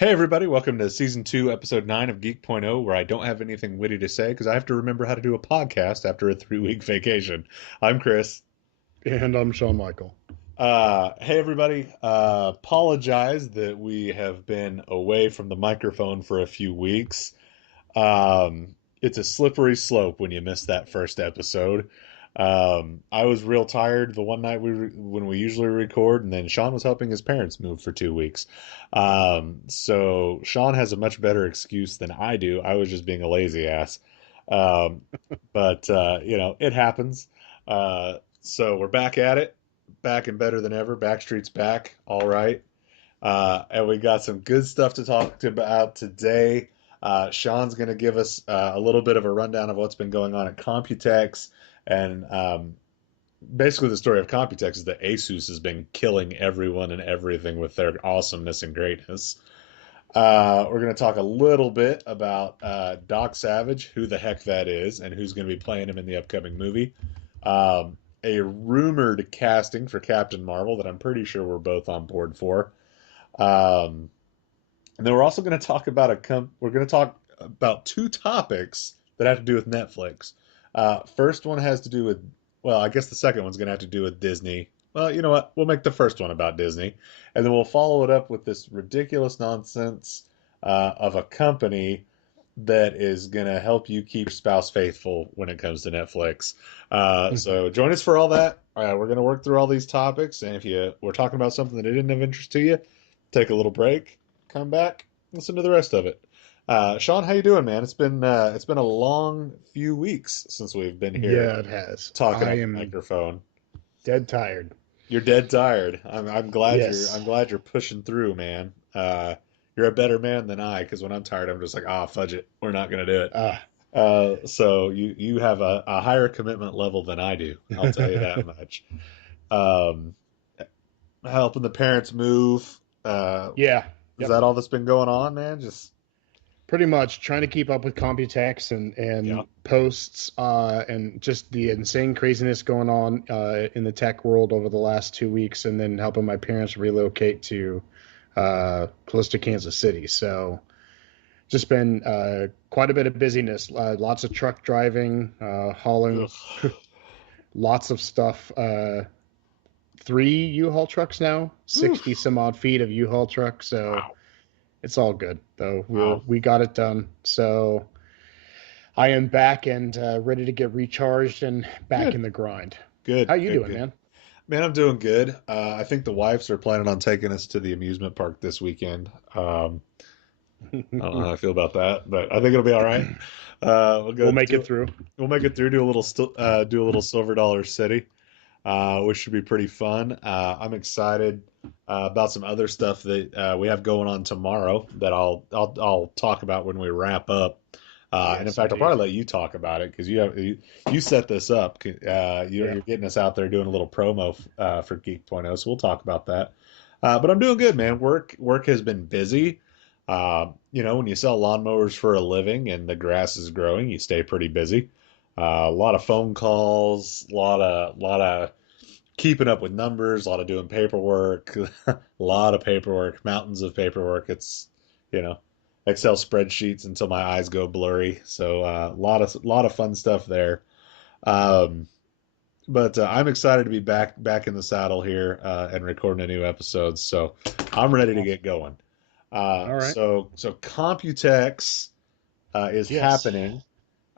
Hey everybody, welcome to season 2, episode 9 of Geek.0, where I don't have anything witty to say because I have to remember how to do a podcast after a 3-week vacation. I'm Chris. And I'm Shawn Michael. Hey everybody, apologize that we have been away from the microphone for a few weeks. It's a slippery slope when you miss that first episode. I was real tired the one night when we usually record, and then Sean was helping his parents move for 2 weeks. So Sean has a much better excuse than I do. I was just being a lazy ass. Um, but it happens. So we're back at it, back and better than ever. Backstreet's back, all right. And we got some good stuff to talk about today. Sean's going to give us a little bit of a rundown of what's been going on at Computex. And basically, the story of Computex is that Asus has been killing everyone and everything with their awesomeness and greatness. We're going to talk a little bit about Doc Savage, who the heck that is, and who's going to be playing him in the upcoming movie. A rumored casting for Captain Marvel that I'm pretty sure we're both on board for. And then we're also going to talk about we're going to talk about two topics that have to do with Netflix. First one has to do with, well, I guess the second one's going to have to do with Disney. Well, you know what? We'll make the first one about Disney, and then we'll follow it up with this ridiculous nonsense of a company that is going to help you keep your spouse faithful when it comes to Netflix. So join us for all that. We're going to work through all these topics, and if we're talking about something that isn't of interest to you, take a little break, come back, listen to the rest of it. Sean, how you doing, man? It's been a long few weeks since we've been here Yeah, it has. talking I on the am microphone. dead tired. You're dead tired. I'm glad Yes. I'm glad you're pushing through, man. You're a better man than I, because when I'm tired, I'm just like, fudge it, we're not gonna do it. Ah. So you have a higher commitment level than I do. I'll tell you that much. Um, Helping the parents move. Yeah. Is Yep. that all that's been going on, man? Just Pretty much trying to keep up with Computex yeah. and posts and just the insane craziness going on in the tech world over the last 2 weeks, and then helping my parents relocate to close to Kansas City. So just been quite a bit of busyness. Lots of truck driving, hauling, Ugh. lots of stuff. 3 U-Haul trucks now, 60 Oof. some odd feet of U-Haul truck. So Wow. it's all good though. Wow. We got it done. So I am back and ready to get recharged and back Good. in the grind. Good. How you Good. doing, Good. man? Man, I'm doing good. I think the wives are planning on taking us to the amusement park this weekend. I don't know how I feel about that, but I think it'll be all right. We'll go We'll make it do through. we'll make it through. Do a little Silver Dollar City, which should be pretty fun. I'm excited about some other stuff that we have going on tomorrow that I'll talk about when we wrap up. And in Yes, fact, I'll indeed. probably let you talk about it because you set this up. Yeah. You're getting us out there doing a little promo for Geek.0, so we'll talk about that. But I'm doing good, man. Work has been busy. When you sell lawnmowers for a living and the grass is growing, you stay pretty busy. A lot of phone calls, a lot of keeping up with numbers, a lot of doing paperwork, a lot of paperwork, mountains of paperwork. It's, you know, Excel spreadsheets until my eyes go blurry. So a lot of fun stuff there. Um, but I'm excited to be back in the saddle here and recording a new episode. So I'm ready to get Awesome. going. All right. So Computex is Yes. happening.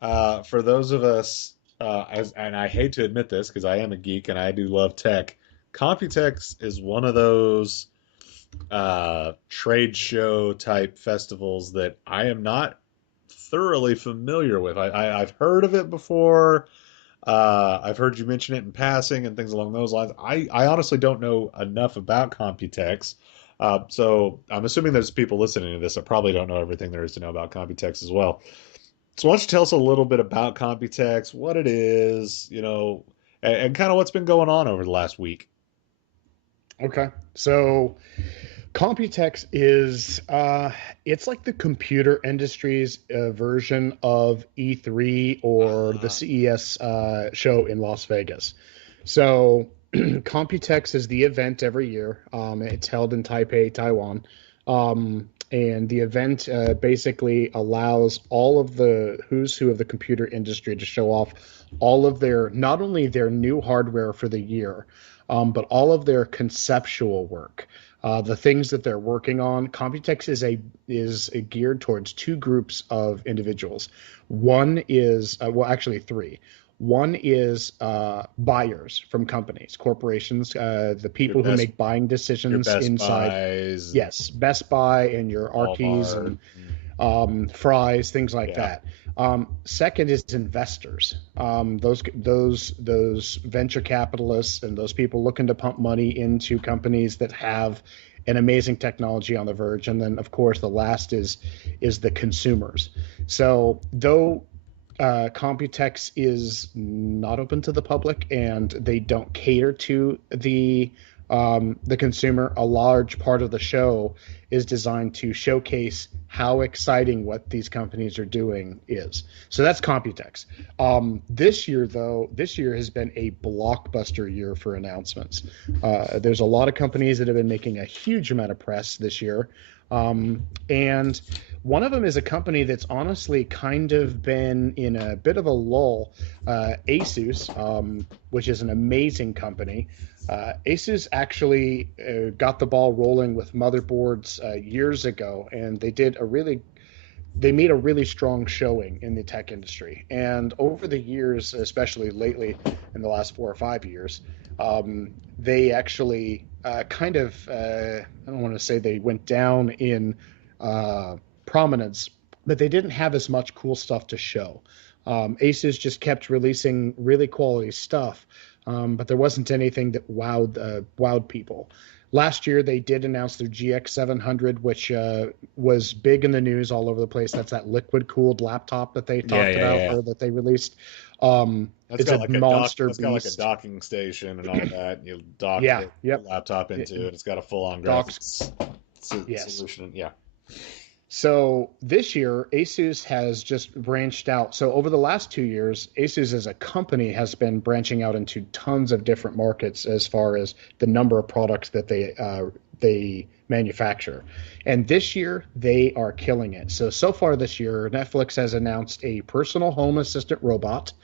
For those of us, and I hate to admit this because I am a geek and I do love tech, Computex is one of those trade show type festivals that I am not thoroughly familiar with. I've heard of it before. I've heard you mention it in passing and things along those lines. I honestly don't know enough about Computex. So I'm assuming there's people listening to this that probably don't know everything there is to know about Computex as well. So why don't you tell us a little bit about Computex, what it is, and kind of what's been going on over the last week? Okay. So Computex is it's like the computer industry's version of E3 or the Uh, CES show in Las Vegas. So Computex is the event every year. It's held in Taipei, Taiwan. And the event basically allows all of the who's who of the computer industry to show off all of their, not only their new hardware for the year, but all of their conceptual work, the things that they're working on. Computex is geared towards two groups of individuals. One is well, actually three. One is buyers from companies, corporations, the Your people who best make buying your decisions Best inside. Buys and Yes, Best Buy and your Arkeys Walmart. and Fry's, things like Yeah. that. Second is investors. Those venture capitalists and those people looking to pump money into companies that have an amazing technology on the verge. And then, of course, the last is the consumers. So though Computex is not open to the public and they don't cater to the consumer, a large part of the show is designed to showcase how exciting what these companies are doing is. So that's Computex. This year, though, this year has been a blockbuster year for announcements. There's a lot of companies that have been making a huge amount of press this year. And one of them is a company that's honestly kind of been in a bit of a lull. Asus, which is an amazing company. Asus actually got the ball rolling with motherboards years ago, and they made a really strong showing in the tech industry. And over the years, especially lately in the last 4 or 5 years, they actually I don't want to say they went down in prominence, but they didn't have as much cool stuff to show. Asus just kept releasing really quality stuff, but there wasn't anything that wowed people. Last year, they did announce their GX700, which was big in the news all over the place. That's that liquid-cooled laptop that they Yeah, talked yeah, about yeah. or that they released. That's It's got a like a monster that's got like a beast. docking station and all that. You dock Yeah, the yep. laptop It into it. It's got a full-on docks. graphics Yes. solution. Yeah. So this year, Asus has just branched out. So over the last 2 years, Asus as a company has been branching out into tons of different markets as far as the number of products that they manufacture. And this year, they are killing it. So far this year, Netflix has announced a personal home assistant robot.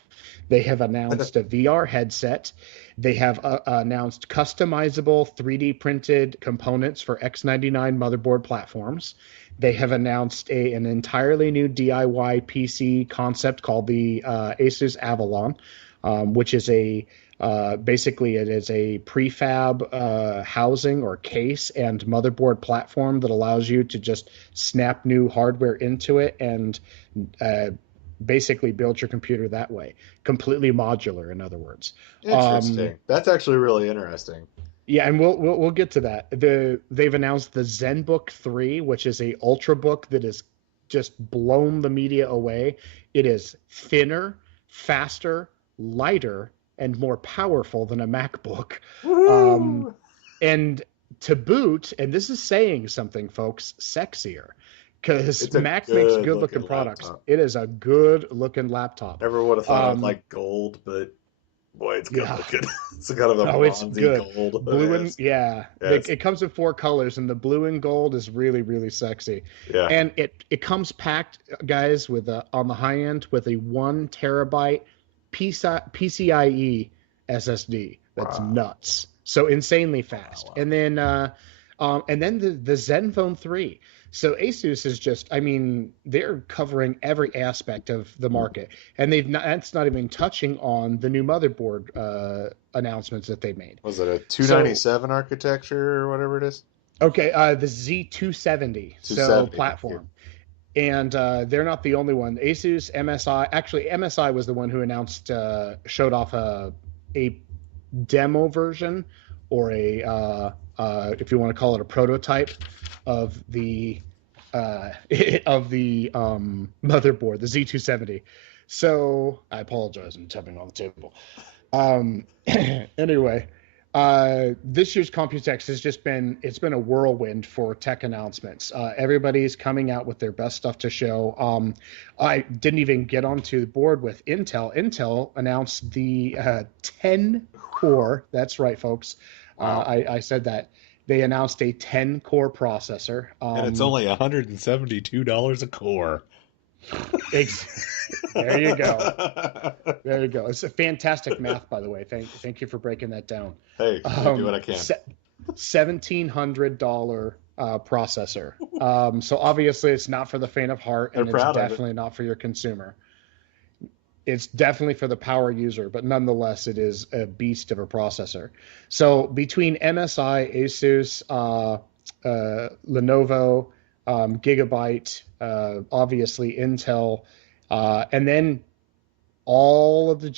They have announced a VR headset. They have announced customizable 3D printed components for X99 motherboard platforms. They have announced an entirely new DIY PC concept called the Asus Avalon, which is basically it is a prefab housing or case and motherboard platform that allows you to just snap new hardware into it and uh, basically build your computer that way. Completely modular, in other words. Um, Interesting. That's actually really interesting. yeah, and we'll get to that. They've announced the ZenBook 3, which is a ultrabook that is just blown the media away. It is thinner, faster, lighter, and more powerful than a MacBook. Um, Woohoo! and to boot, and this is saying something, folks, sexier. Because It's a Mac makes good good looking looking products. laptop. It is a good looking laptop. Never would have thought I would Um, like gold, but boy, it's good yeah, looking. It's kind of a oh, it's bronzy good. gold. It Blue and is. yeah, Yes. it comes in four colors, and the blue and gold is really really sexy. Yeah. And it comes packed, guys, with on the high end with a 1 terabyte PCIe SSD. That's Wow. nuts. So insanely Wow. fast. Wow. And then the Zenfone 3. So Asus is just, I mean, they're covering every aspect of the market, and that's not even touching on the new motherboard announcements that they made. Was it a So 297 architecture or whatever it is? okay, the Z270, so 270. Thank you. platform, and they're not the only one. Asus, MSI, actually MSI was the one who announced, showed off a demo version or if you want to call it a prototype of the uh, of the motherboard, the Z270. So I apologize, I'm tapping on the table. Um, anyway, this year's Computex has just been a whirlwind for tech announcements. Everybody's coming out with their best stuff to show. I didn't even get onto the board with Intel. Intel announced the 10 core. That's right, folks. Wow. I said that. They announced a 10-core processor. And it's only $172 a core. Ex- there you go. There you go. It's a fantastic math, by the way. Thank you for breaking that down. Hey, I do what I can. $1,700 processor. So obviously it's not for the faint of heart, and it's definitely not for your consumer. It's definitely for the power user, but nonetheless, it is a beast of a processor. So between MSI, Asus, Lenovo, Gigabyte, obviously Intel, and then all of the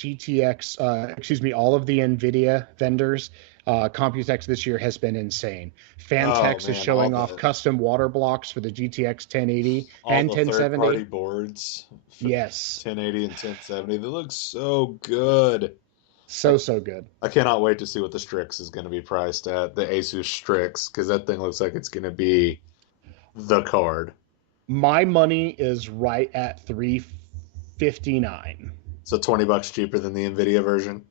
all of the NVIDIA vendors, Computex this year has been insane. Fantex is showing off custom water blocks for the GTX 1080 and 1070. Third-party boards. Yes. 1080 and 1070. They look so good. So good. I cannot wait to see what the Strix is going to be priced at, the Asus Strix, because that thing looks like it's going to be the card. My money is right at $359. So $20 cheaper than the NVIDIA version?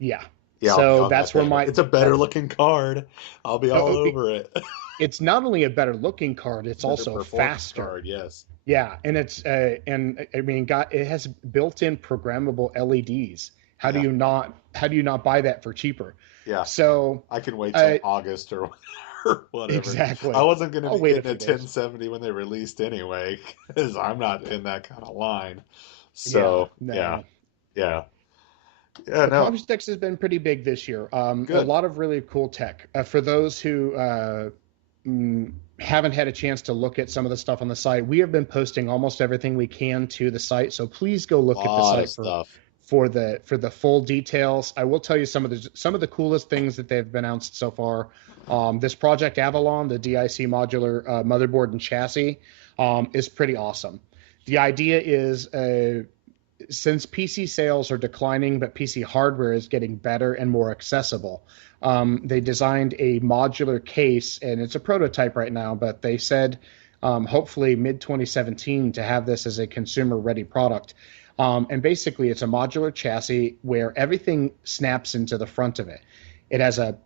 Yeah. Yeah, so that's where it's a better looking card. I'll be all over it. It's not only a better looking card, it's also faster. Card, yes. Yeah, and it's it has built-in programmable LEDs. How do you not buy that for cheaper? Yeah. So I can wait till August or whatever. Exactly. I wasn't going to be getting a 1070 when they released anyway, because I'm not in that kind of line. So yeah. Yeah, no. Computex has been pretty big this year. A lot of really cool tech. For those who haven't had a chance to look at some of the stuff on the site, we have been posting almost everything we can to the site. So please go look at the site for the full details. I will tell you some of the coolest things that they've announced so far. This Project Avalon, the DIC modular motherboard and chassis, is pretty awesome. The idea is since PC sales are declining, but PC hardware is getting better and more accessible, they designed a modular case, and it's a prototype right now, but they said hopefully mid-2017 to have this as a consumer-ready product. And basically, it's a modular chassis where everything snaps into the front of it. It has a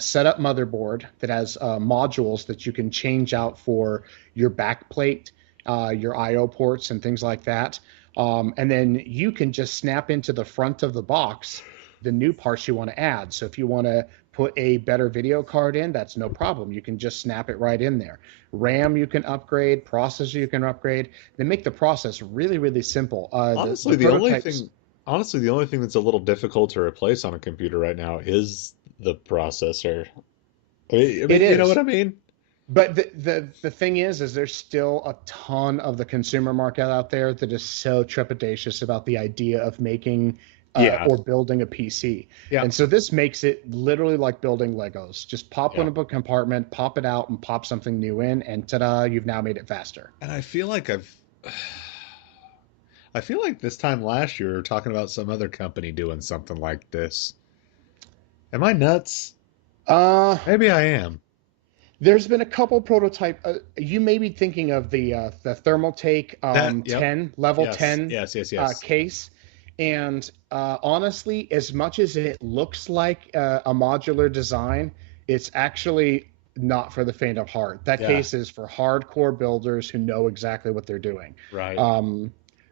setup motherboard that has modules that you can change out for your backplate, your I/O ports, and things like that. And then you can just snap into the front of the box the new parts you want to add. So if you want to put a better video card in, that's no problem. You can just snap it right in there. RAM you can upgrade, processor you can upgrade. They make the process really, really simple. Honestly, the only thing that's a little difficult to replace on a computer right now is the processor. I mean, you know what I mean? But the thing is there's still a ton of the consumer market out there that is so trepidatious about the idea of making or building a PC. Yeah. And so this makes it literally like building Legos. Just pop one up a compartment, pop it out, and pop something new in, and ta-da, you've now made it faster. And I feel like this time last year we were talking about some other company doing something like this. Am I nuts? Maybe I am. There's been a couple prototype. You may be thinking of the Thermaltake 10 level 10 case. And honestly, as much as it looks like a modular design, it's actually not for the faint of heart. That case is for hardcore builders who know exactly what they're doing. Right.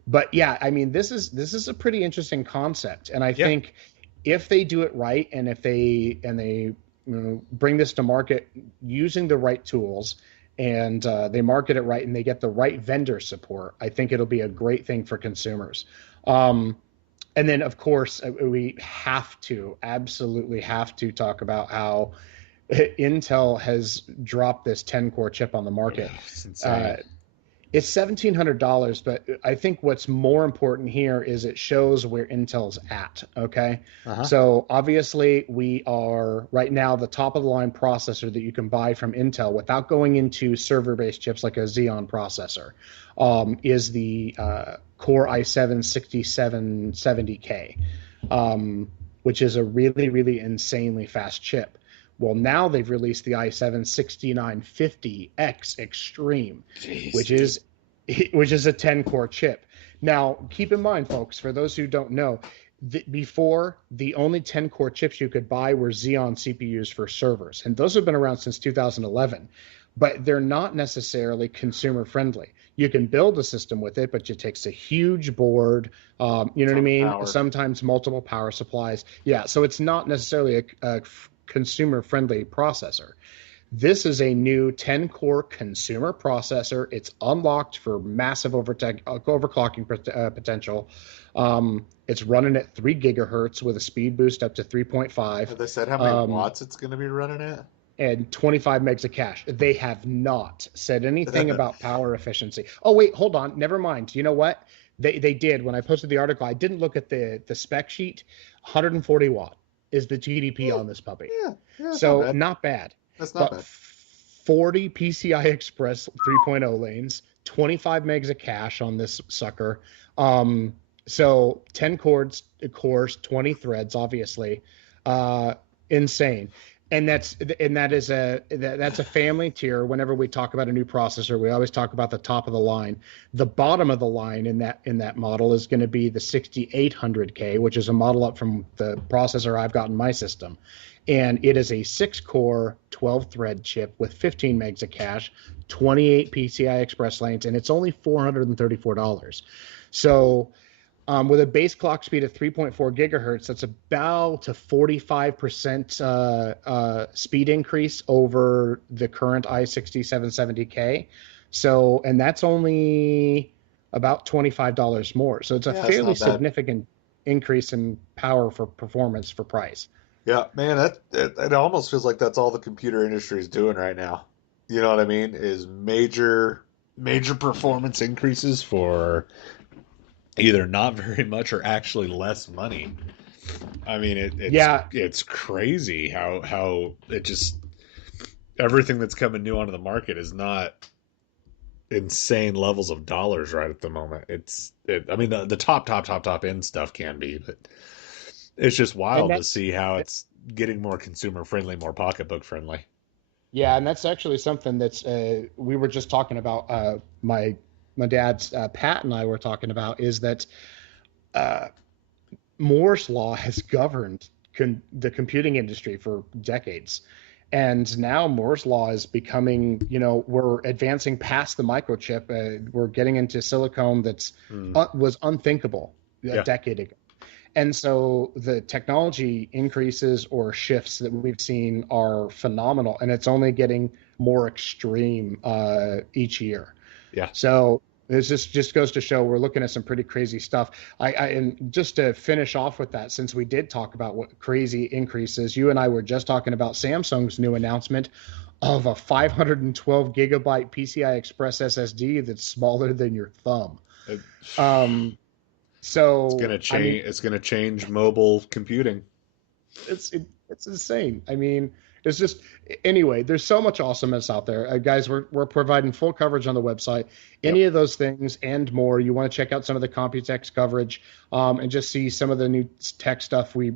But yeah, I mean, this is a pretty interesting concept, and I think if they do it right, and if they bring this to market using the right tools, and they market it right, and they get the right vendor support, I think it'll be a great thing for consumers. And then, of course, we absolutely have to talk about how Intel has dropped this 10-core chip on the market. It's insane. It's $1,700, but I think what's more important here is it shows where Intel's at, okay? So obviously we are right now the top-of-the-line processor that you can buy from Intel without going into server-based chips like a Xeon processor, is the Core i7-6770K, which is a really, really insanely fast chip. Well, now they've released the i7-6950X Extreme, which is a 10-core chip. Now, keep in mind, folks, for those who don't know, Before, the only 10 core chips you could buy were Xeon CPUs for servers, and those have been around since 2011, but they're not necessarily consumer friendly. You can build a system with it, but it takes a huge board. You know what I Ton of mean? power. Sometimes multiple power supplies. Yeah, so it's not necessarily a consumer friendly processor. This is a new 10 core consumer processor. It's unlocked for massive overclocking potential. It's running at 3 gigahertz with a speed boost up to 3.5, Have they said how many um, watts it's going to be running at? and 25 megs of cache. They have not said anything about power efficiency. Oh, wait, hold on. Never mind. You know what? They did. When I posted the article, I didn't look at the spec sheet. 140 watt is the GDP Yeah, on this puppy. yeah, yeah, that's not So bad. not bad, That's not but bad. 40 PCI Express 3.0 lanes, 25 megs of cache on this sucker. So 10 cores, 20 threads, obviously, uh, insane. That's a family tier. Whenever we talk about a new processor, we always talk about the top of the line. The bottom of the line in that model is going to be the 6800K, which is a model up from the processor I've got in my system, and it is a 6-core 12-thread chip with 15 megs of cache, 28 PCI Express lanes, and it's only $434. So with a base clock speed of 3.4 gigahertz, that's about a 45% speed increase over the current i60-770K. So, and that's only about $25 more. So it's a Yeah, that's fairly not bad. significant increase in power for performance for price. Yeah, man, it almost feels like that's all the computer industry is doing right now. You know what I mean? Is major performance increases for either not very much or actually less money. I mean, Yeah, it's crazy how it just everything that's coming new onto the market is not insane levels of dollars right at the moment. I mean, the top end stuff can be, but it's just and wild to that's see how it's getting more consumer friendly, more pocketbook friendly. yeah, and that's actually something that's we were just talking about. My dad's Pat and I were talking about is that uh, Moore's law has governed the computing industry for decades. And now Moore's law is becoming, we're advancing past the microchip. We're getting into silicone that's Mm. was unthinkable a Yeah, decade ago. And so the technology increases or shifts that we've seen are phenomenal, and it's only getting more extreme each year. yeah. So this just goes to show we're looking at some pretty crazy stuff. And just to finish off with that, since we did talk about what crazy increases, you and I were just talking about Samsung's new announcement of a 512 gigabyte PCI Express SSD that's smaller than your thumb. It, Um, so I mean, It's gonna change mobile computing. it's insane. I mean, it's just anyway. There's so much awesomeness out there, guys. We're providing full coverage on the website. Yep. Any of those things and more, you want to check out some of the Computex coverage, and just see some of the new tech stuff. We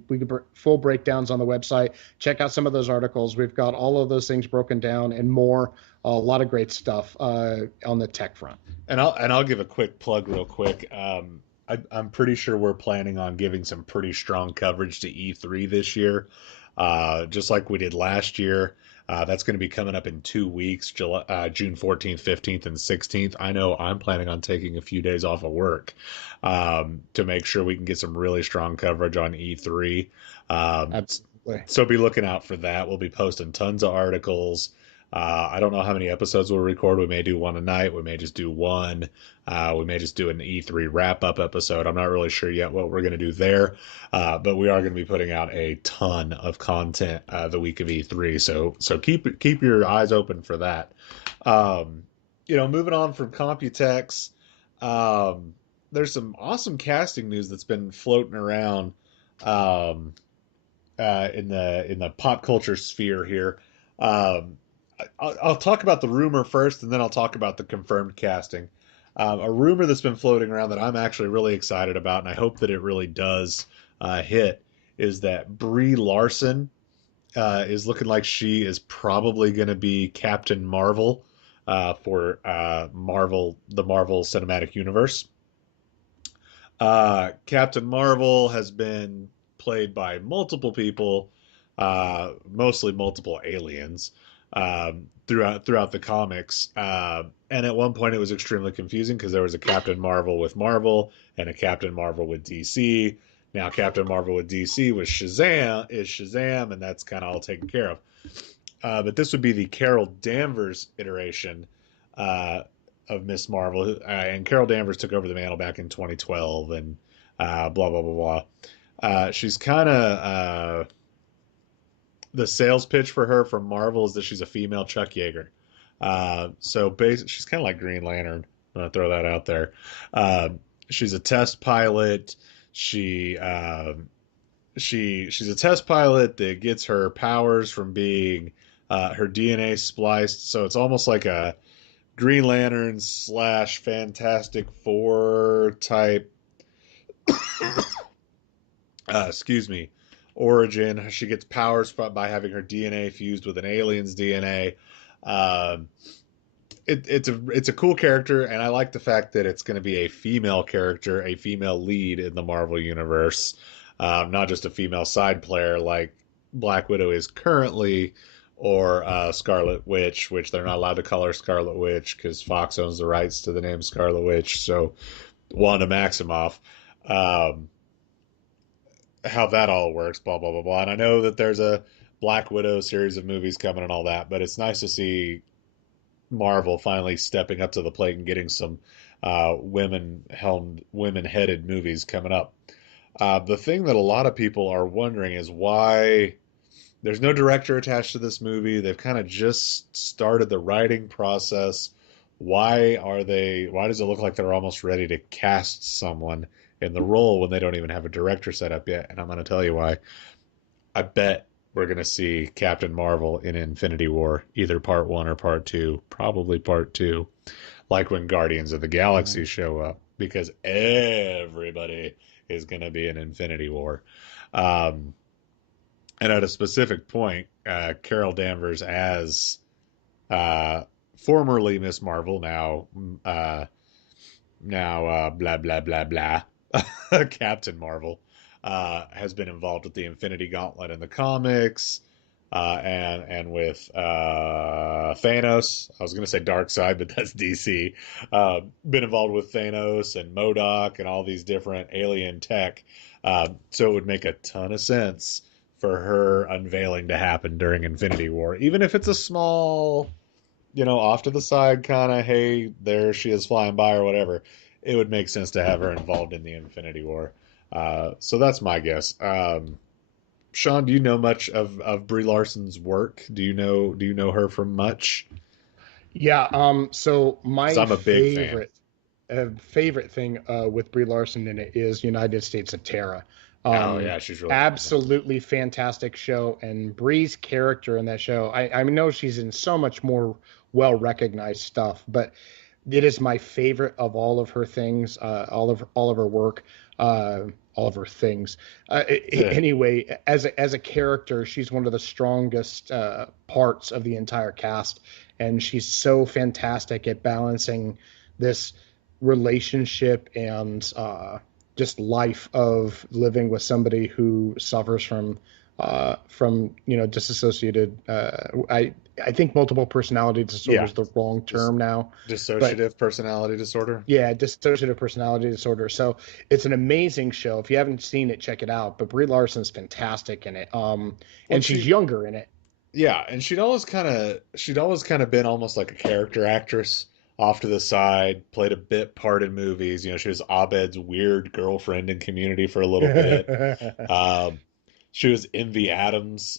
full breakdowns on the website. Check out some of those articles. We've got all of those things broken down and more. A lot of great stuff on the tech front. And I'll give a quick plug real quick. I'm pretty sure we're planning on giving some pretty strong coverage to E3 this year, just like we did last year. That's going to be coming up in 2 weeks, June 14th, 15th, and 16th. I know I'm planning on taking a few days off of work to make sure we can get some really strong coverage on E3. Um, Absolutely. so be looking out for that. We'll be posting tons of articles. I don't know how many episodes we'll record. We may do one a night. We may just do one. We may just do an E3 wrap up episode. I'm not really sure yet what we're going to do there, but we are going to be putting out a ton of content the week of E3. So keep your eyes open for that. Moving on from Computex, there's some awesome casting news that's been floating around um, in the pop culture sphere here. Um, I'll talk about the rumor first, and then I'll talk about the confirmed casting. A rumor that's been floating around that I'm actually really excited about, and I hope that it really does hit, is that Brie Larson is looking like she is probably going to be Captain Marvel for the Marvel Cinematic Universe. Captain Marvel has been played by multiple people, mostly multiple aliens, throughout the comics. And at one point, it was extremely confusing because there was a Captain Marvel with Marvel and a Captain Marvel with DC. Now, Captain Marvel with DC was Shazam, and that's kind of all taken care of. But this would be the Carol Danvers iteration uh, of Miss Marvel, and Carol Danvers took over the mantle back in 2012, and blah blah blah blah. She's kind of the sales pitch for her from Marvel is that she's a female Chuck Yeager. She's kind of like Green Lantern. I'm gonna throw that out there. Uh, she's a test pilot. She she's a test pilot that gets her powers from being her DNA spliced. So it's almost like a Green Lantern slash Fantastic Four type. Excuse me. Origin. She gets powers by having her DNA fused with an alien's DNA. Um, it's a cool character, and I like the fact that it's going to be a female character, a female lead in the Marvel universe, not just a female side player like Black Widow is currently, or Scarlet Witch, which they're not allowed to call her Scarlet Witch because Fox owns the rights to the name Scarlet Witch. So Wanda Maximoff, um, how that all works, blah blah blah blah. And I know that there's a Black Widow series of movies coming and all that, but it's nice to see Marvel finally stepping up to the plate and getting some women headed movies coming up. The thing that a lot of people are wondering is why there's no director attached to this movie. They've kind of just started the writing process. Why does it look like they're almost ready to cast someone in the role when they don't even have a director set up yet? And I'm going to tell you why. I bet we're going to see Captain Marvel in Infinity War, either part one or part two, probably part two, like when Guardians of the Galaxy show up, because everybody is going to be in Infinity War. Um, and at a specific point, Carol Danvers as uh, formerly Miss Marvel, uh, now blah blah blah blah, Captain Marvel, has been involved with the Infinity Gauntlet in the comics, and with Thanos. I was going to say Darkseid, but that's DC. Been involved with Thanos and MODOK and all these different alien tech. So it would make a ton of sense for her unveiling to happen during Infinity War, even if it's a small, off to the side kind of, hey, there she is flying by or whatever. It would make sense to have her involved in the Infinity War. So that's my guess. Sean, do you know much of Brie Larson's work? Do you know her from much? Yeah. So Because my I'm a big fan. favorite thing with Brie Larson in it is United States of Terra. Oh Um, yeah, she's really good in that. Absolutely fantastic show, and Brie's character in that show. I know she's in so much more well recognized stuff, but it is my favorite of all of her things, all of her work, uh, all of her things. Anyway, as a character, she's one of the strongest parts of the entire cast, and she's so fantastic at balancing this relationship and just life of living with somebody who suffers from disassociated. I think multiple personality disorder Yeah, is the wrong dis- term now, but dissociative personality disorder. yeah, dissociative personality disorder. So it's an amazing show. If you haven't seen it, check it out. But Brie Larson's fantastic in it. Well, And she's younger in it. yeah, and she'd always kind of been almost like a character actress off to the side, played a bit part in movies. She was Abed's weird girlfriend in Community for a little bit. Um, she was Envy Adams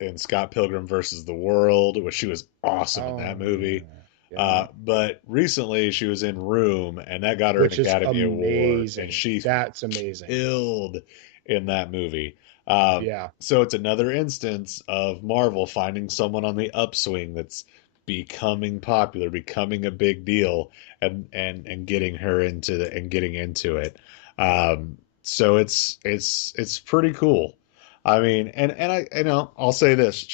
in Scott Pilgrim versus the World, which she was awesome in that Oh movie. yeah, yeah. But recently she was in Room, and that got her an Which is Academy Award, and amazing. she That's amazing. killed in that movie. Um, Yeah. so it's another instance of Marvel finding someone on the upswing that's becoming popular, becoming a big deal, and getting her getting into it. So it's pretty cool. I mean, and I'll say this: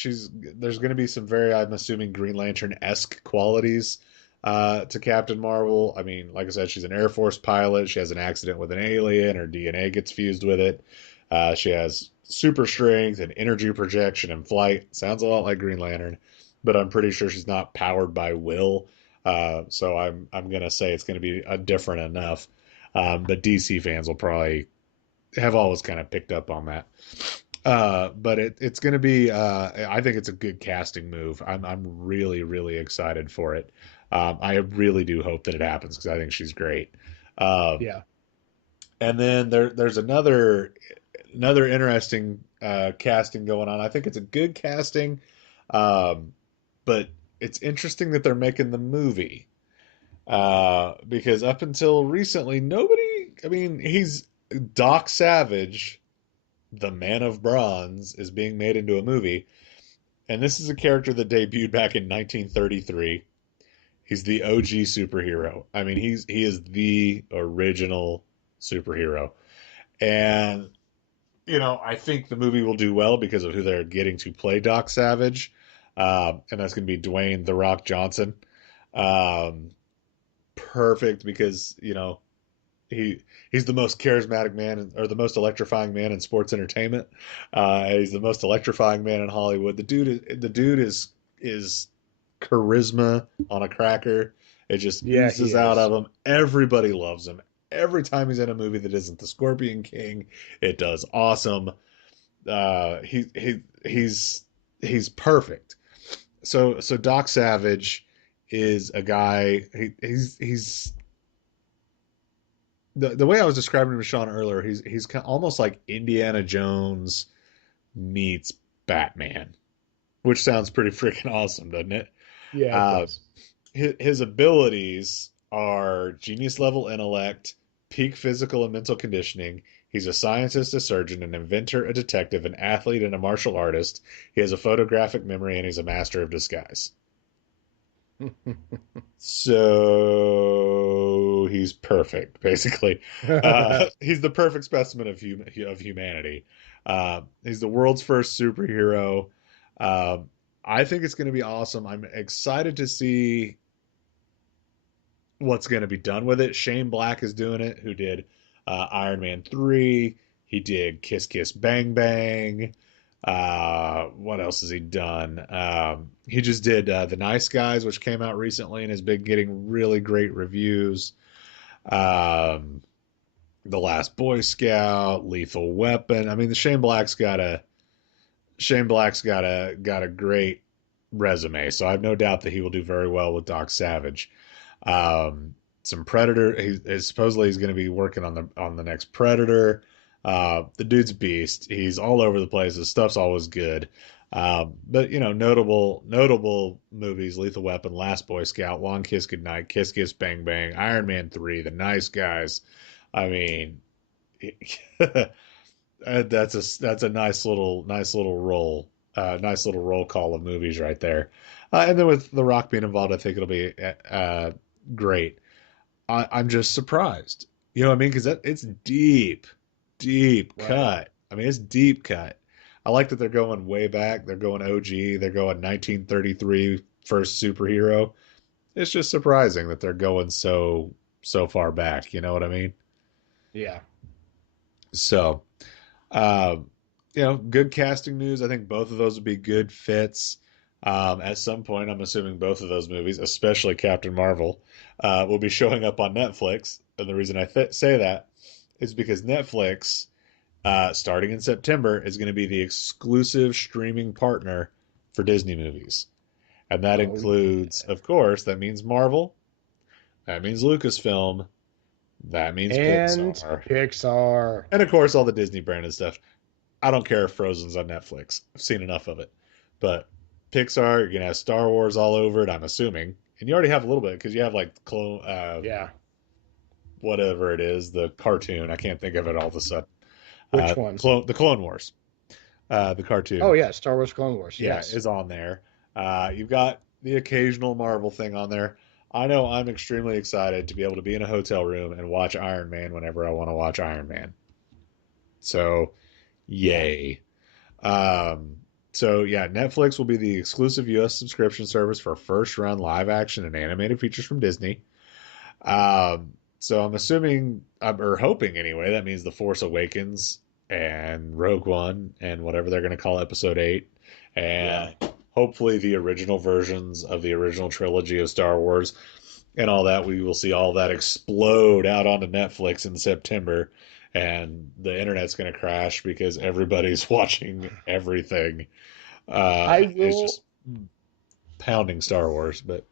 there's going to be some very, I'm assuming, Green Lantern-esque qualities to Captain Marvel. I mean, like I said, she's an Air Force pilot. She has an accident with an alien. Her DNA gets fused with it. She has super strength and energy projection and flight. Sounds a lot like Green Lantern, but I'm pretty sure she's not powered by will. So I'm gonna say it's gonna be a different enough. But DC fans will probably have always kind of picked up on that. But it's going to be. I think it's a good casting move. I'm really really excited for it. I really do hope that it happens because I think she's great. Um, Yeah. and then there's another interesting casting going on. I think it's a good casting, um, but it's interesting that they're making the movie because up until recently, nobody. I mean, he's Doc Savage, the Man of Bronze, is being made into a movie, and this is a character that debuted back in 1933. He's the OG superhero. I mean, he is the original superhero, and I think the movie will do well because of who they're getting to play Doc Savage, and that's going to be Dwayne the Rock Johnson. Um, Perfect because he he's the most charismatic man or the most electrifying man in sports entertainment. He's the most electrifying man in Hollywood. The dude is charisma on a cracker. It just Yeah, he oozes out is. of him. Everybody loves him. Every time he's in a movie that isn't the Scorpion King, it does awesome. He's perfect. So Doc Savage is a guy. He's the way I was describing him to Sean earlier. He's kind of almost like Indiana Jones meets Batman, which sounds pretty freaking awesome, doesn't it? Yeah, it Uh, does. his abilities are genius level intellect, peak physical and mental conditioning. He's a scientist, a surgeon, an inventor, a detective, an athlete, and a martial artist. He has a photographic memory, and he's a master of disguise. So he's perfect, basically. He's the perfect specimen of humanity. He's the world's first superhero. I think it's going to be awesome. I'm excited to see what's going to be done with it. Shane Black is doing it, who did Iron Man 3. He did Kiss Kiss Bang Bang. What else has he done? He just did The Nice Guys, which came out recently and has been getting really great reviews. Um, The Last Boy Scout, Lethal Weapon. I mean, the Shane Black's got a great resume, so I have no doubt that he will do very well with Doc Savage. Some Predator. Supposedly he's going to be working on the next Predator. The dude's a beast. He's all over the place. His stuff's always good. But notable movies: Lethal Weapon, Last Boy Scout, Long Kiss Goodnight, Kiss Kiss Bang Bang, Iron Man 3, The Nice Guys. I mean, that's a nice little roll call of movies right there. And then with The Rock being involved, I think it'll be great. I'm just surprised. You know what I mean? Because it's deep Right. cut. I mean, it's deep cut. I like that they're going way back. They're going OG. They're going 1933 first superhero. It's just surprising that they're going so far back. You know what I mean? Yeah. So, um, good casting news. I think both of those would be good fits. At some point, I'm assuming both of those movies, especially Captain Marvel, will be showing up on Netflix. And the reason I say that is because Netflix, starting in September, is going to be the exclusive streaming partner for Disney movies. And that Oh, includes, yeah. of course, that means Marvel, that means Lucasfilm, that means And Pixar, Pixar. and of course, all the Disney branded stuff. I don't care if Frozen's on Netflix. I've seen enough of it. But Pixar, you're gonna have Star Wars all over it, I'm assuming. And you already have a little bit because you have like clone, Yeah. whatever it is, the cartoon. I can't think of it all of a sudden. Which one? The Clone Wars, the Oh, cartoon. yeah. Star Wars Clone Wars. Yeah, Yes. is on there. You've got the occasional Marvel thing on there. I know I'm extremely excited to be able to be in a hotel room and watch Iron Man whenever I want to watch Iron Man. So, Yeah. yay. Um, So yeah, Netflix will be the exclusive U.S. subscription service for first-run live-action and animated features from Disney. So I'm assuming, or hoping anyway, that means The Force Awakens and Rogue One and whatever they're going to call Episode 8, Yeah. and hopefully the original versions of the original trilogy of Star Wars and all that. We will see all that explode out onto Netflix in September, and the internet's going to crash because everybody's watching everything. I It's will, just pounding Star Wars, but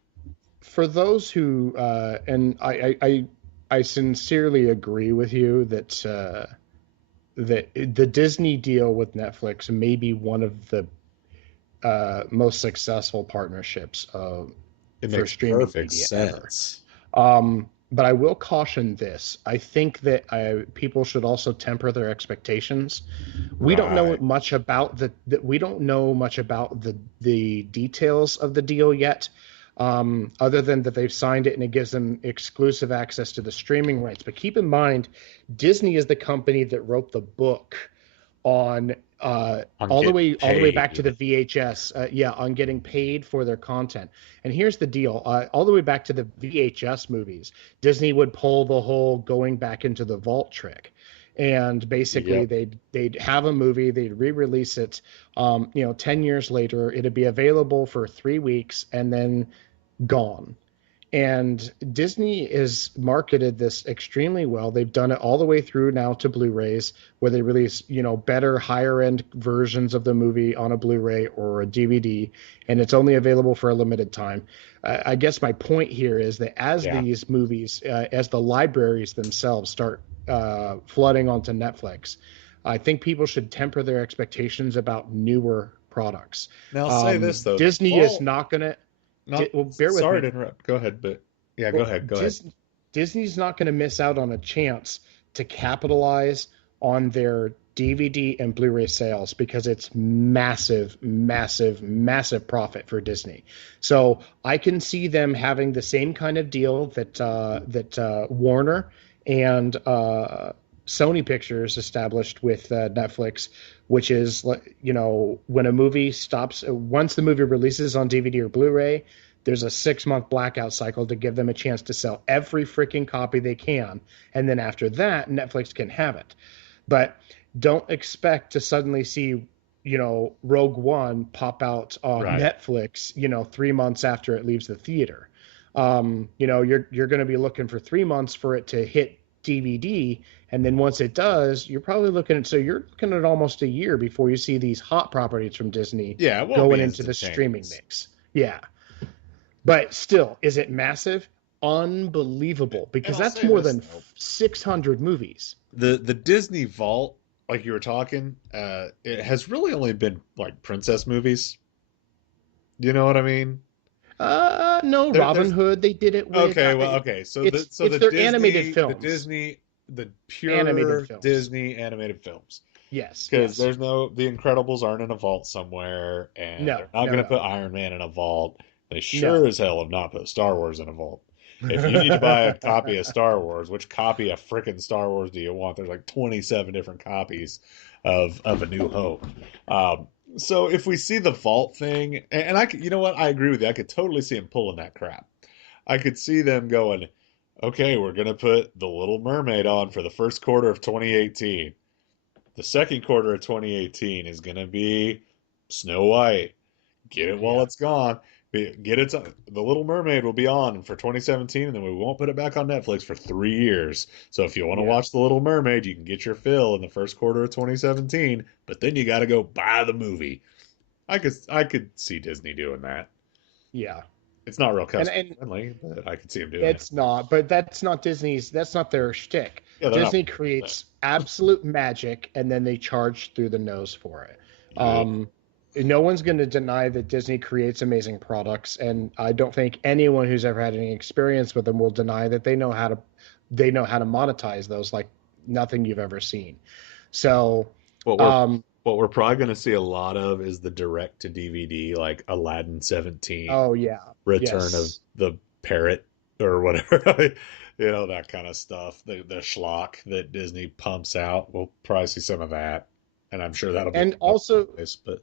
for those who, and I sincerely agree with you that that the Disney deal with Netflix may be one of the most successful partnerships it for makes streaming perfect media ever. sense. But I will caution this. I think that people should also temper their expectations. We don't know Right. much about we don't know much about the details of the deal yet, other than that they've signed it and it gives them exclusive access to the streaming rights. But keep in mind, Disney is the company that wrote the book on On all the getting way back to the paid. VHS, yeah, on getting paid for their content. And here's the deal: all the way back to the VHS movies, Disney would pull the whole going back into the vault trick, and basically Yep. they'd have a movie, they'd re-release it, 10 years later, it'd be available for 3 weeks, and then gone. And Disney has marketed this extremely well. They've done it all the way through now to Blu-rays, where they release, better higher end versions of the movie on a Blu-ray or a DVD, and it's only available for a limited time. I guess my point here is that as Yeah. these movies, as the libraries themselves start flooding onto Netflix, I think people should temper their expectations about newer products. Now I'll say this though, the Disney is vault, not going to, not well, bear with sorry me. to interrupt. Go ahead, but yeah, go Well, ahead. Go ahead. Disney's not going to miss out on a chance to capitalize on their DVD and Blu-ray sales because it's massive, massive, massive profit for Disney. So I can see them having the same kind of deal that Warner and Sony Pictures established with Netflix, which is, when a movie stops, once the movie releases on DVD or Blu-ray, there's a 6-month blackout cycle to give them a chance to sell every freaking copy they can. And then after that, Netflix can have it. But don't expect to suddenly see, Rogue One pop out on Right. Netflix, 3 months after it leaves the theater. You're going to be looking for 3 months for it to hit DVD. And then once it does, you're looking at almost a year before you see these hot properties from Disney Yeah, it won't going be into the streaming instantaneous. mix. Yeah. But still, is it massive? Unbelievable, And because I'll that's say more this than though. 600 movies. The Disney Vault, like you were talking, it has really only been like princess movies. You know what I mean? No, Robin There's Hood, they did it with. okay, well, okay. So It's the their animated Disney, films. the Animated pure films. Disney animated films. Yes, Because yes. there's no, the Incredibles aren't in a vault somewhere, and No, they're not no, going to no, put Iron Man in a vault. They sure no. as hell have not put Star Wars in a vault. If you need to buy a copy of Star Wars, which copy of frickin' Star Wars do you want? There's like 27 different copies of A New Hope. So if we see the vault thing, and I could, you know what? I agree with you. I could totally see them pulling that crap. I could see them going, okay, we're going to put The Little Mermaid on for the first quarter of 2018. The second quarter of 2018 is going to be Snow White. Get it while Yeah, it's gone. Get it. The Little Mermaid will be on for 2017, and then we won't put it back on Netflix for 3 years. So if you want to yeah, watch The Little Mermaid, you can get your fill in the first quarter of 2017. But then you got to go buy the movie. I could see Disney doing that. yeah. It's not real And customer and friendly, but I could see them doing it. it's not, but that's not Disney's. That's not their shtick. Yeah, they're not. Disney creates absolute magic, and then they charge through the nose for it. Yeah. Um, no one's going to deny that Disney creates amazing products, and I don't think anyone who's ever had any experience with them will deny that they know how to monetize those like nothing you've ever seen. So, What we're um, what we're probably going to see a lot of is the direct to DVD, like Aladdin 17, oh yeah, Return of yes. the Parrot or whatever, that kind of stuff. The schlock that Disney pumps out. We'll probably see some of that, and I'm sure that'll be And all over also, the place. But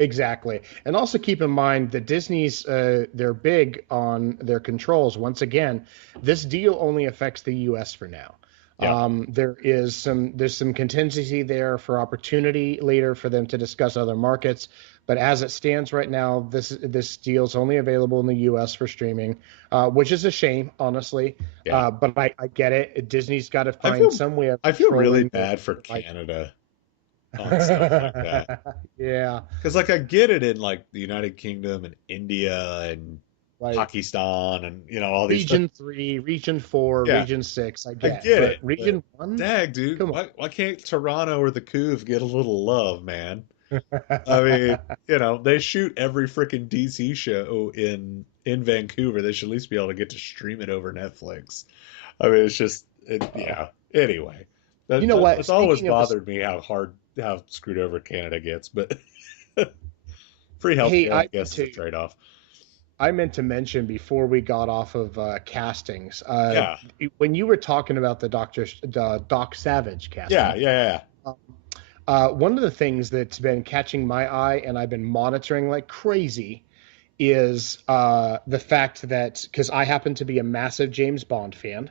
Exactly. And also keep in mind that Disney's they're big on their controls. Once again, this deal only affects the US for now. Yeah. There's some contingency there for opportunity later for them to discuss other markets. But as it stands right now, this deal is only available in the US for streaming, which is a shame, honestly. Yeah. But I get it. Disney's got to I find feel some way of I feel really controlling bad for like Canada on stuff like that. yeah, Because like I get it in like the United Kingdom and India and right. Pakistan and all these. Region 3, Region 4, Yeah, Region 6, I I get. get But it, but Region 1? dag, dude, Come why can't Toronto or the Couve get a little love, man? on. I mean, they shoot every freaking DC show in Vancouver. They should at least be able to get to stream it over Netflix. I mean, it's just yeah. Anyway, You know what? that's always Speaking of bothered me how screwed over Canada gets, but free hey, healthcare, I guess, is a trade-off. I meant to mention before we got off of castings, Yeah, when you were talking about the Doc Savage yeah, casting, yeah, um, one of the things that's been catching my eye and I've been monitoring like crazy is the fact that because I happen to be a massive James Bond fan,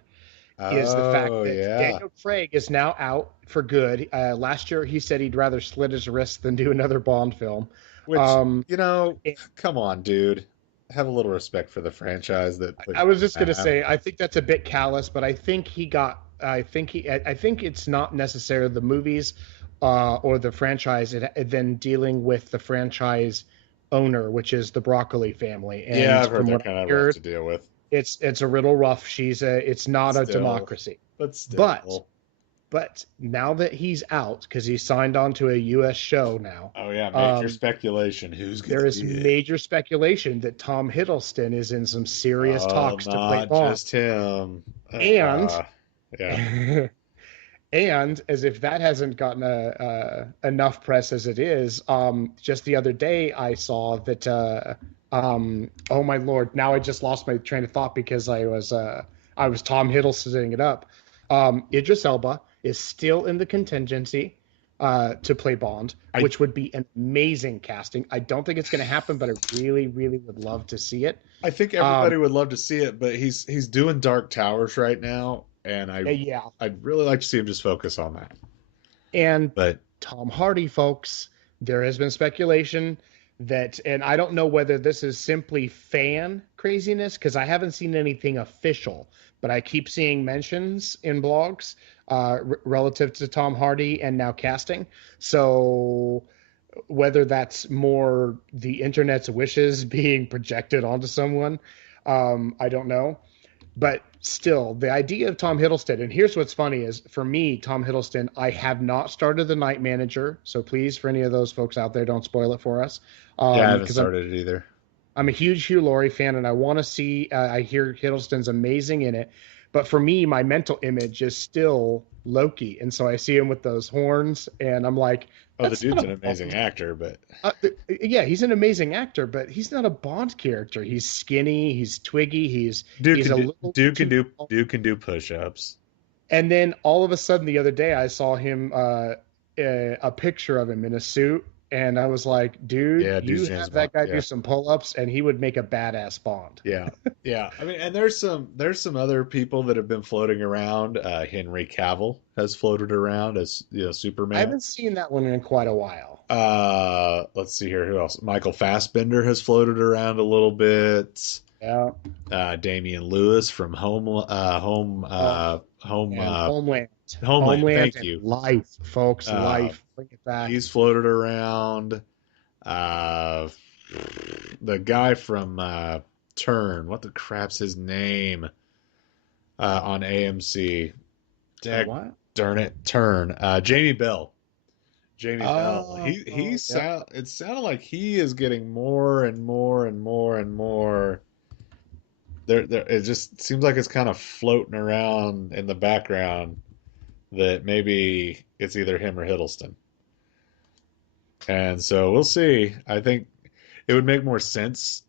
yeah. is the fact Oh, that yeah. Daniel Craig is now out for good. Last year, he said he'd rather slit his wrist than do another Bond film. Which, Um, and come on, dude. Have a little respect for the franchise that put I you was on just the gonna map. say, I think that's a bit callous, but I think he got. I think it's not necessarily the movies or the franchise, then dealing with the franchise owner, which is the Broccoli family. Yeah, And I've heard from they're what I kind of rough heard, to deal with. it's a little rough. It's But not a still, democracy. but But still. now that he's out, because he's signed on to a U.S. show now, Oh yeah, major um, speculation. Who's there gonna is be it? major speculation that Tom Hiddleston is in some serious Oh, talks to play not Bond. just him. And Yeah. and as if that hasn't gotten enough press as it is, just the other day I saw that. Oh my lord! Now I just lost my train of thought because I was Tom Hiddleston it up. Idris Elba is still in the contingency to play Bond, I which would be an amazing casting. I don't think it's going to happen, but I really, really would love to see it. I think Um, everybody would love to see it, but he's doing Dark Towers right now, and yeah, I'd really like to see him just focus on that. and But Tom Hardy, folks. There has been speculation that, and I don't know whether this is simply fan craziness because I haven't seen anything official, but I keep seeing mentions in blogs relative to Tom Hardy and now casting. So whether that's more the internet's wishes being projected onto someone, I don't know. But still, the idea of Tom Hiddleston, and here's what's funny is for me, Tom Hiddleston, I have not started The Night Manager, so please, for any of those folks out there, don't spoil it for us, yeah, I haven't because started it either. I'm a huge Hugh Laurie fan, and I want to see. I hear Hiddleston's amazing in it, but for me, my mental image is still Loki, and so I see him with those horns, and I'm like, Oh, the that's not dude's a an amazing Bond. actor, but Uh, yeah, he's an amazing actor, but he's not a Bond character. He's skinny, he's twiggy, he's a little too tall. Dude can do push-ups. And then all of a sudden, the other day, I saw him a picture of him in a suit, and I was like, "Dude, Yeah, dude's you James have Bond. that guy do Yeah. some pull-ups, and he would make a badass Bond." Yeah, yeah. I mean, and there's some other people that have been floating around. Henry Cavill has floated around as I Superman. haven't seen that one in quite a while. Let's see here. Who else? Michael Fassbender has floated around a little bit. Yeah. Damian Lewis from Oh man, Homeland, Homeland. Homeland, Thank and you. Life, folks, Uh, Life. Bring it back. he's floated around. Uh, the guy from Turn. What the crap's his name? On AMC. Turn Dag what? darn it, Turn. Jamie Bell. Jamie Bell. Oh, yeah. It sounded like he is getting more and more and more and more. It just seems like it's kind of floating around in the background that maybe it's either him or Hiddleston. And so we'll see. I think it would make more sense.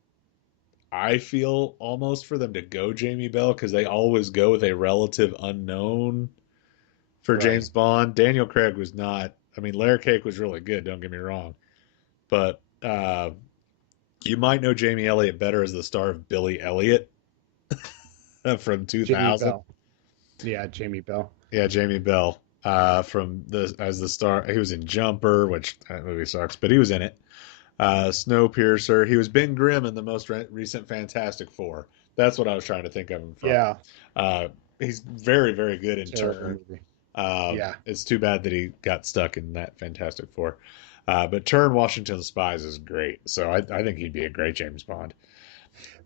I feel almost for them to go Jamie Bell because they always go with a relative unknown for Right. James Bond. Daniel Craig was not. I mean, Layer Cake was really good. Don't get me wrong, but Uh, you might know Jamie Elliott better as the star of Billy Elliot from Jamie 2000. Bell. Yeah, Jamie Bell. Yeah, Jamie Bell from the as the star. He was in Jumper, which that movie sucks, but he was in it. Snowpiercer. He was Ben Grimm in the most recent Fantastic Four. That's what I was trying to think of him from. Yeah, Uh, he's very, very good in terrible Turn. movie. Yeah. It's too bad that he got stuck in that Fantastic Four. But Turn Washington Spies is great. So I think he'd be a great James Bond.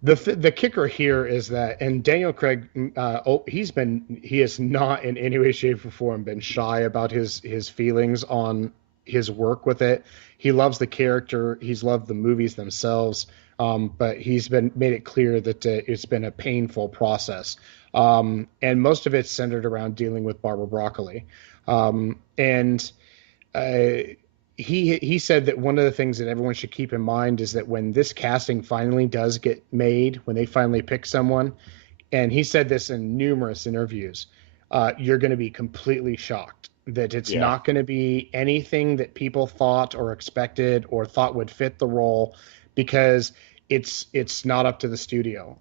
The kicker here is that, and Daniel Craig, he has not in any way, shape, or form been shy about his feelings on his work with it. He loves the character. He's loved the movies themselves. But he's been made it clear that it's been a painful process. And most of it's centered around dealing with Barbara Broccoli. And he said that one of the things that everyone should keep in mind is that when this casting finally does get made, when they finally pick someone, and he said this in numerous interviews, you're going to be completely shocked that it's Yeah. not going to be anything that people thought or expected or thought would fit the role, because it's not up to the studio.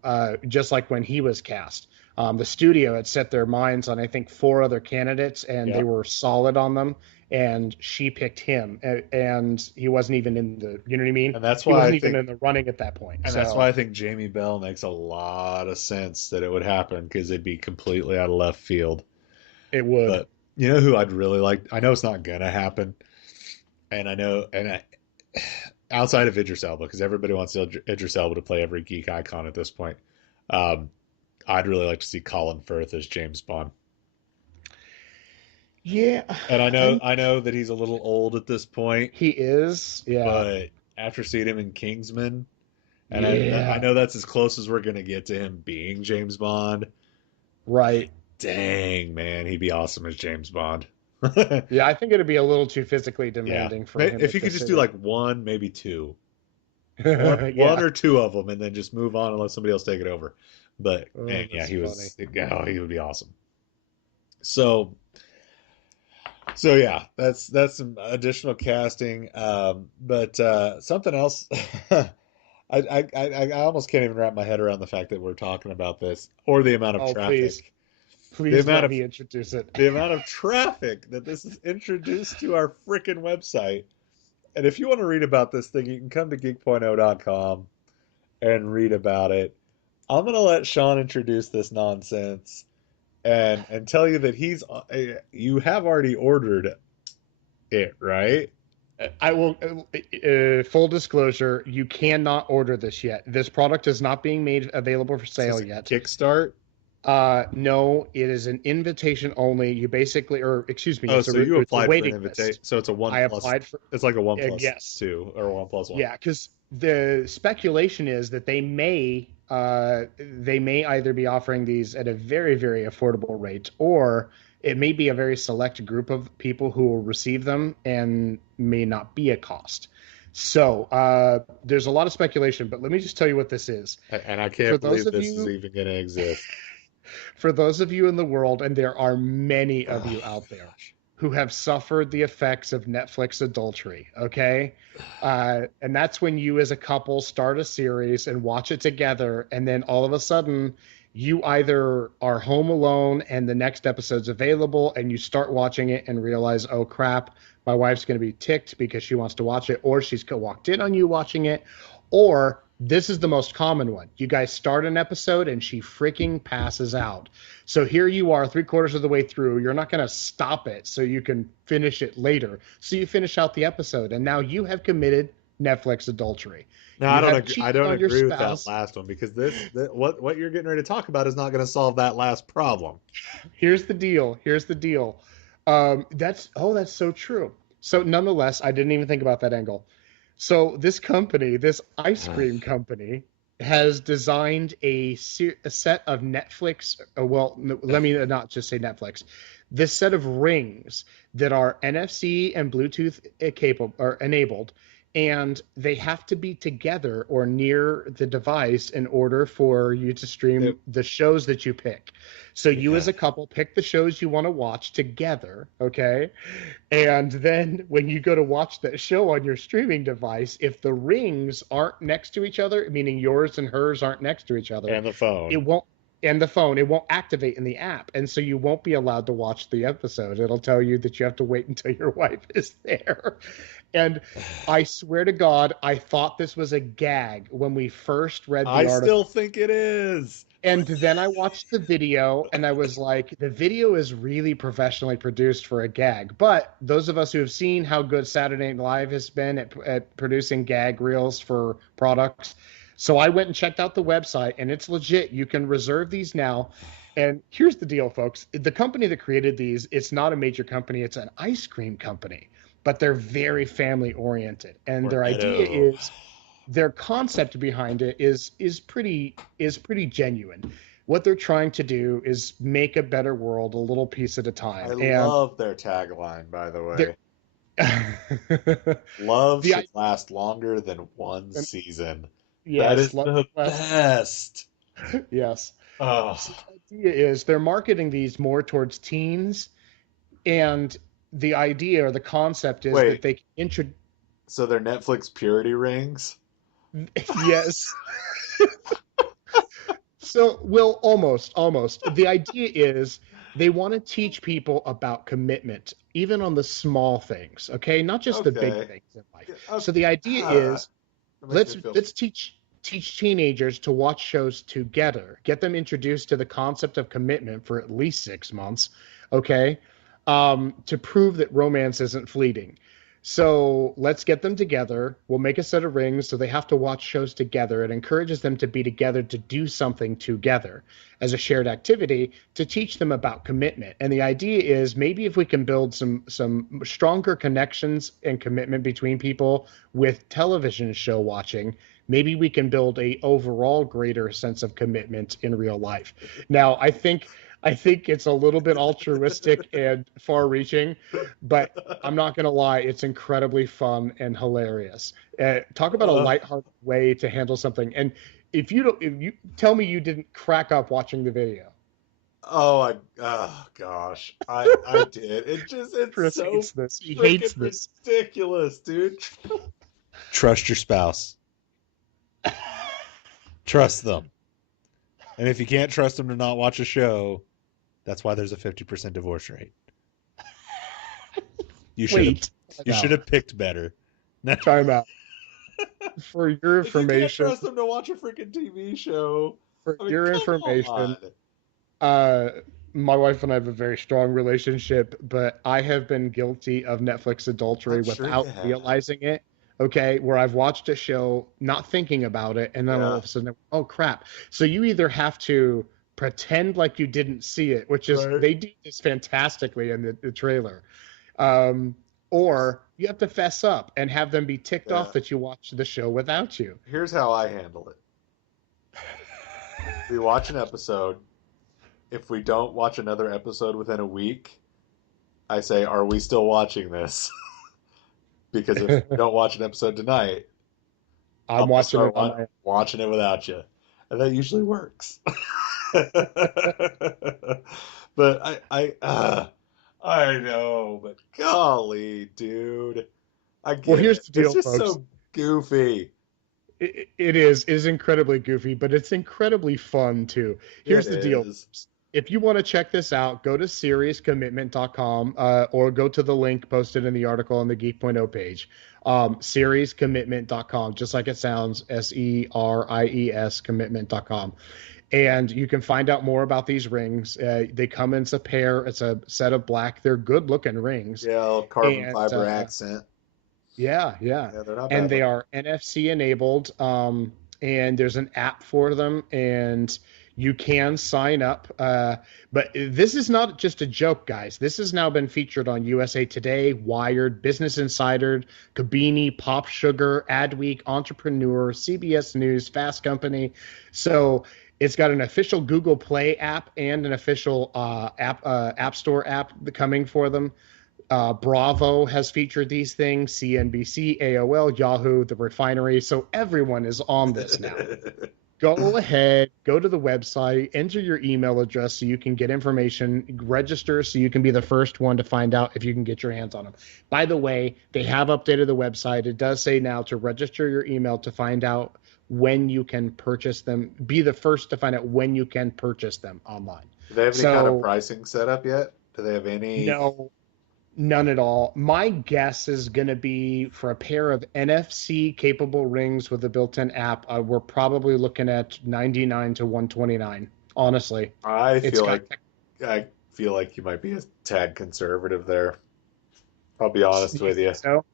Just like when he was cast, the studio had set their minds on, I think, 4 other candidates, and they Yeah. were solid on them. And she picked him, and he wasn't even in the, you know what I mean? And that's He why I wasn't even think in the running at that point. and that's why So I think Jamie Bell makes a lot of sense that it would happen because it'd be completely out of left field. it would. But you know who I'd really like? I know it's not gonna happen, and I know, outside of Idris Elba, because everybody wants Idris Elba to play every geek icon at this point. Um, I'd really like to see Colin Firth as James Bond. Yeah, And I I know that he's a little old at this point, he is. Yeah, but after seeing him in Kingsman, and I yeah, know that's as close as we're gonna get to him being James Bond. right. Dang, man, he'd be awesome as James Bond. Yeah, I think it'd be a little too physically Yeah. demanding for him If at you could this just do age. like one, maybe two. One Yeah. or two of them and then just move on and let somebody else take it over. But Oh, man, yeah, that's funny. he would be awesome. So so yeah, that's some additional casting. But something else I almost can't even wrap my head around the fact that we're talking about this or the amount of Oh, please, traffic. The please amount let of me introduce it. the amount of traffic that this is introduced to our freaking website. And if you want to read about this thing, you can come to geek.0.com and read about it. I'm going to let Sean introduce this nonsense and tell you that you have already ordered it, right? I will. Full disclosure: you cannot order this yet. This product is not being made available for Is this sale a yet. Kickstart? No, it is an invitation only. You basically, or excuse me, Oh, so you it's a applied for an waiting invitation. list. So it's a one I plus. applied for. It's like a one plus Yes. two or one plus one. Yeah, because the speculation is that they may either be offering these at a very, very affordable rate, or it may be a very select group of people who will receive them and may not be a cost. So there's a lot of speculation, but let me just tell you what this is. And I For can't those believe of this is you even going to exist. for those of you in the world, and there are many of Oh you out there gosh. who have suffered the effects of Netflix adultery, okay? And that's when you as a couple start a series and watch it together, and then all of a sudden you either are home alone and the next episode's available and you start watching it and realize, oh crap, my wife's going to be ticked because she wants to watch it, or she's walked in on you watching it, or this is the most common one. You guys start an episode and she freaking passes out. So here you are, 3/4 of the way through. You're not going to stop it so you can finish it later. So you finish out the episode, and now you have committed Netflix adultery. No, You have I cheated don't on your agree with that spouse. last one because what you're getting ready to talk about is not going to solve that last problem. Here's the deal. Here's the deal. That's so true. So nonetheless, I didn't even think about that angle. So this company, this ice cream company, has designed a set of Netflix. Let me not just say Netflix. This set of rings that are NFC and Bluetooth capable or enabled, and they have to be together or near the device in order for you to stream It, the shows that you pick. So you as yeah. a couple pick the shows you want to watch together, okay? And then when you go to watch that show on your streaming device, if the rings aren't next to each other, meaning yours and hers aren't next to each other, And the it phone. won't, and the phone, it won't activate in the app. And so you won't be allowed to watch the episode. It'll tell you that you have to wait until your wife is there. And I swear to God, I thought this was a gag when we first read the I article. still think it is. And then I watched the video and I was like, the video is really professionally produced for a gag. But those of us who have seen how good Saturday Night Live has been at producing gag reels for products. So I went and checked out the website and it's legit. You can reserve these now. And here's the deal, folks. The company that created these, it's not a major company, it's an ice cream company, but they're very family oriented. And their idea Cornetto. is their concept behind it is pretty genuine. What they're trying to do is make a better world a little piece at a I time. And love their tagline, by the they're way. Love the should last longer than one season. That yes, is love the less, best. yes. Oh, So the idea is they're marketing these more towards teens, and the idea or the concept is that wait. they can introduce. So they're Netflix purity rings? Yes. So, well, almost. The idea is they want to teach people about commitment, even on the small things, okay? Not just the big Okay. things in life. Yeah, So the idea is that makes me let's feel. let's teach teenagers to watch shows together, get them introduced to the concept of commitment for at least 6 months, okay? To prove that romance isn't fleeting. So let's get them together. We'll make a set of rings so they have to watch shows together. It encourages them to be together to do something together as a shared activity to teach them about commitment. And the idea is maybe if we can build some stronger connections and commitment between people with television show watching, maybe we can build a overall greater sense of commitment in real life. Now, I think it's a little bit altruistic and far-reaching, but I'm not going to lie, it's incredibly fun and hilarious. Talk about a Uh, lighthearted way to handle something. And if you tell me you didn't crack up watching the video. oh gosh. I did. It's Chris so hates this. He freaking hates this. ridiculous, dude. Trust your spouse. Trust them. And if you can't trust them to not watch a show, that's why there's a 50% divorce rate. You should have Wait, you time should out. have picked better. Time out. For your If you can't information, trust them to watch a freaking TV show, for I mean, your come information, on. uh, my wife and I have a very strong relationship, but I have been guilty of Netflix adultery I'm sure you without have. realizing it. Okay, where I've watched a show not thinking about it, and then all Yeah, of a sudden, oh crap. So you either have to pretend like you didn't see it, which is right. they do this fantastically in the trailer, um, Here's or you have to fess up and have them be ticked yeah. off that you watched the show without you. Here's how I handle it. We watch an episode. If we don't watch another episode within a week, I say, "Are we still watching this?" Because if we don't watch an episode tonight, I'm I'm gonna watching start it on my. watching it without you, and that usually works. But I know, but golly, dude, I Well, get here's it. the It's deal, just folks. so goofy. It is incredibly goofy, but it's incredibly fun too. It Here's the deal. is. If you want to check this out, go to seriescommitment.com or go to the link posted in the article on the Geek.0 page. Seriescommitment.com, just like it sounds, SERIES commitment.com. And you can find out more about these rings. They come in a pair. It's a set of black. They're good looking rings. Yeah, little carbon And fiber accent. yeah, yeah. Yeah, they're not And bad they looking. are NFC enabled. And there's an app for them, and you can sign up. But this is not just a joke, guys. This has now been featured on USA Today, Wired, Business Insider, Kabini, Pop Sugar, Adweek, Entrepreneur, CBS News, Fast Company. So it's got an official Google Play app and an official App Store app coming for them. Bravo has featured these things, CNBC, AOL, Yahoo, The Refinery. So everyone is on this now. Go ahead, go to the website, enter your email address so you can get information, register so you can be the first one to find out if you can get your hands on them. By the way, they have updated the website. It does say now to register your email to find out when you can purchase them. Be the first to find out when you can purchase them online. Do they have any kind of So, pricing set up yet? Do they have any? no, none at all. My guess is going to be for a pair of NFC capable rings with a built-in app. We're probably looking at 99 to 129. Honestly, I it's feel got like I feel like you might be a tad conservative there. I'll be honest you with think you. so?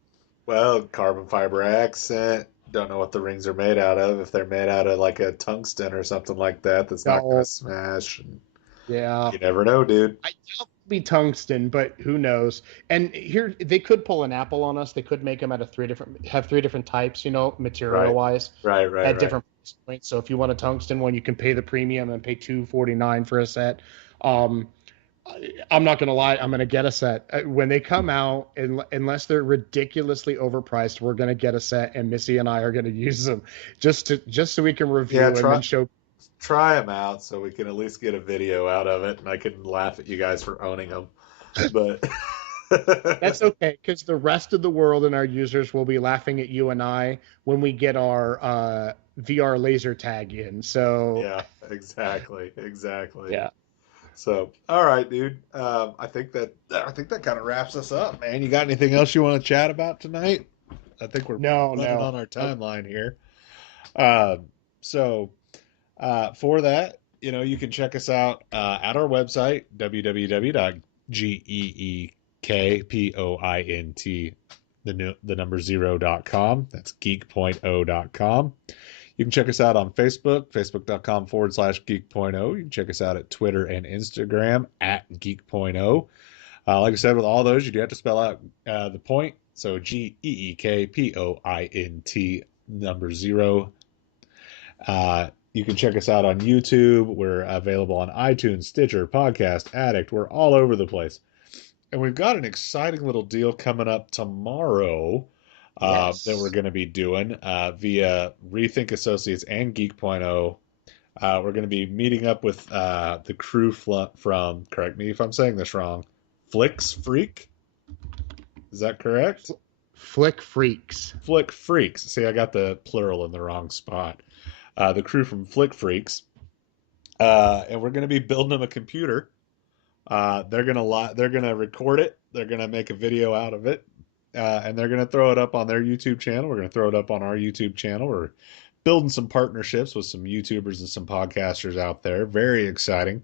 Well, carbon fiber accent. Don't know what the rings are made out of. If they're made out of like a tungsten or something like that, that's not gonna No. smash. Yeah. You never know, dude. I doubt it'll be tungsten, but who knows? And here they could pull an Apple on us. They could make them out of three different types, material Right, wise right, at right. different price points. So if you want a tungsten one, you can pay the premium and pay 249 for a set. Um, I'm not gonna lie, I'm gonna get a set when they come out. Unless they're ridiculously overpriced, we're gonna get a set, and Missy and I are gonna use them just so we can Yeah, review and try then show. try them out so we can at least get a video out of it, and I can laugh at you guys for owning them. But That's okay, because the rest of the world and our users will be laughing at you and I when we get our VR laser tag in. So, yeah, exactly, exactly. yeah. So, all right, dude. I think that kind of wraps us up, man. You got anything else you want to chat about tonight? I think we're No, running no. on our timeline here. Uh, so, for that, you can check us out at our website, www.geekpoint, the number 0.com. That's geek.0.com. You can check us out on Facebook, facebook.com/geek.0. You can check us out at Twitter and Instagram at geek.0. Like I said, with all those, you do have to spell out the point. So GEEKPOINT number 0. You can check us out on YouTube. We're available on iTunes, Stitcher, Podcast Addict. We're all over the place. And we've got an exciting little deal coming up tomorrow that we're Yes. going to be doing via Rethink Associates and Geek.0. We're going to be meeting up with the crew from, correct me if I'm saying this wrong, Flix Freak. Is that correct? Flick Freaks. Flick Freaks. See, I got the plural in the wrong spot. The crew from Flick Freaks. And we're going to be building them a computer. They're gonna record it. They're gonna make a video out of it, and they're gonna throw it up on their YouTube channel. We're gonna throw it up on our YouTube channel. We're building some partnerships with some YouTubers and some podcasters out there. Very exciting.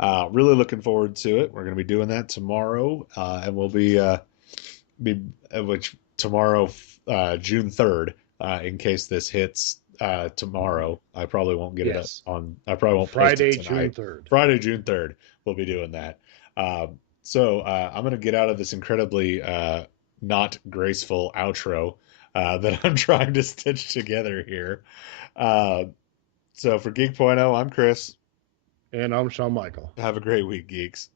Really looking forward to it. We're gonna be doing that tomorrow, and we'll be which tomorrow, June 3rd. In case this hits tomorrow, I probably won't get it up Yes. on. I probably won't post it Friday, June tonight. 3rd. Friday, June 3rd, we'll be doing that. So I'm going to get out of this incredibly not graceful outro that I'm trying to stitch together here. Uh, so for Geek.0, I'm Chris. And I'm Shawn Michael. Have a great week, geeks.